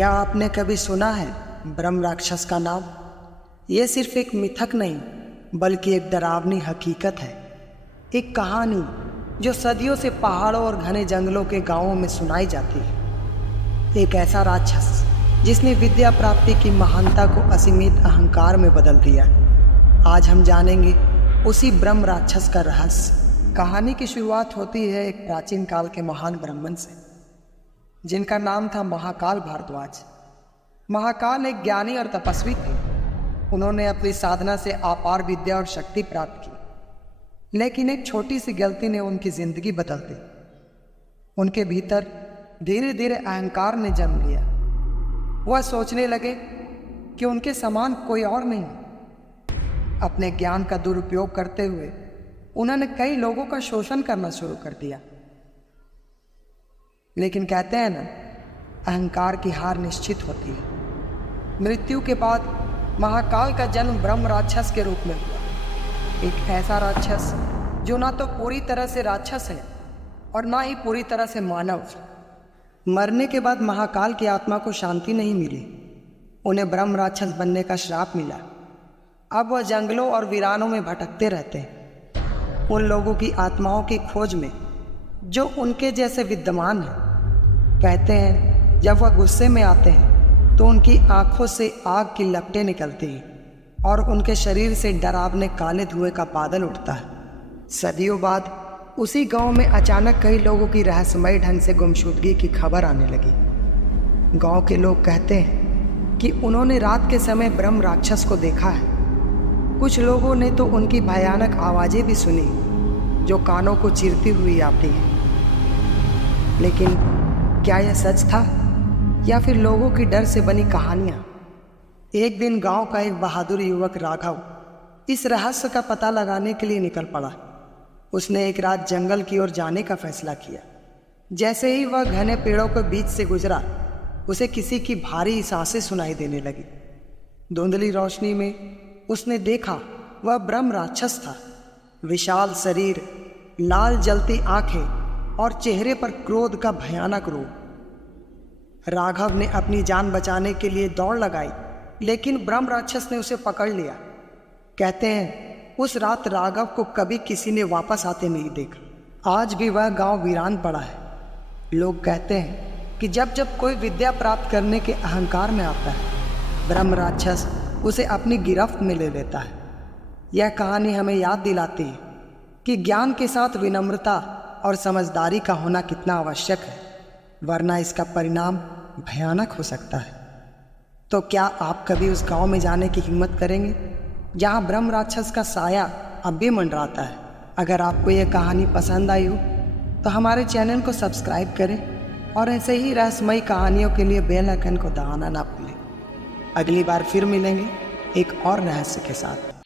क्या आपने कभी सुना है ब्रह्म राक्षस का नाम? यह सिर्फ एक मिथक नहीं बल्कि एक डरावनी हकीकत है। एक कहानी जो सदियों से पहाड़ों और घने जंगलों के गांवों में सुनाई जाती है। एक ऐसा राक्षस जिसने विद्या प्राप्ति की महानता को असीमित अहंकार में बदल दिया। आज हम जानेंगे उसी ब्रह्म राक्षस का रहस्य। कहानी की शुरुआत होती है एक प्राचीन काल के महान ब्राह्मण से, जिनका नाम था महाकाल भारद्वाज। महाकाल एक ज्ञानी और तपस्वी थे। उन्होंने अपनी साधना से अपार विद्या और शक्ति प्राप्त की, लेकिन एक छोटी सी गलती ने उनकी जिंदगी बदल दी। उनके भीतर धीरे धीरे अहंकार ने जन्म लिया। वह सोचने लगे कि उनके समान कोई और नहीं। अपने ज्ञान का दुरुपयोग करते हुए उन्होंने कई लोगों का शोषण करना शुरू कर दिया। लेकिन कहते हैं ना, अहंकार की हार निश्चित होती है। मृत्यु के बाद महाकाल का जन्म ब्रह्म राक्षस के रूप में हुआ। एक ऐसा राक्षस जो ना तो पूरी तरह से राक्षस है और ना ही पूरी तरह से मानव। मरने के बाद महाकाल की आत्मा को शांति नहीं मिली। उन्हें ब्रह्म राक्षस बनने का श्राप मिला। अब वह जंगलों और वीरानों में भटकते रहते हैं, उन लोगों की आत्माओं की खोज में जो उनके जैसे विद्यमान हैं। कहते हैं जब वह गुस्से में आते हैं तो उनकी आंखों से आग की लपटें निकलती हैं और उनके शरीर से डरावने काले धुएं का बादल उठता है। सदियों बाद उसी गांव में अचानक कई लोगों की रहस्यमय ढंग से गुमशुदगी की खबर आने लगी। गांव के लोग कहते हैं कि उन्होंने रात के समय ब्रह्म राक्षस को देखा है। कुछ लोगों ने तो उनकी भयानक आवाज़ें भी सुनी जो कानों को चीरती हुई आती हैं। लेकिन क्या यह सच था या फिर लोगों की डर से बनी कहानियाँ? एक दिन गांव का एक बहादुर युवक राघव इस रहस्य का पता लगाने के लिए निकल पड़ा। उसने एक रात जंगल की ओर जाने का फैसला किया। जैसे ही वह घने पेड़ों के बीच से गुजरा, उसे किसी की भारी सांसें सुनाई देने लगी। धुंधली रोशनी में उसने देखा वह ब्रह्म राक्षस था। विशाल शरीर, लाल जलती आंखें और चेहरे पर क्रोध का भयानक रूप। राघव ने अपनी जान बचाने के लिए दौड़ लगाई, लेकिन ब्रह्म राक्षस ने उसे पकड़ लिया। कहते हैं उस रात राघव को कभी किसी ने वापस आते नहीं देखा। आज भी वह गांव वीरान पड़ा है। लोग कहते हैं कि जब जब कोई विद्या प्राप्त करने के अहंकार में आता है, ब्रह्म राक्षस उसे अपनी गिरफ्त में ले लेता है। यह कहानी हमें याद दिलाती है कि ज्ञान के साथ विनम्रता और समझदारी का होना कितना आवश्यक है, वरना इसका परिणाम भयानक हो सकता है। तो क्या आप कभी उस गांव में जाने की हिम्मत करेंगे जहां ब्रह्म राक्षस का साया अब भी मंडराता है? अगर आपको यह कहानी पसंद आई हो तो हमारे चैनल को सब्सक्राइब करें और ऐसे ही रहस्यमयी कहानियों के लिए बेल आइकन को दबाना ना भूलें। अगली बार फिर मिलेंगे एक और रहस्य के साथ।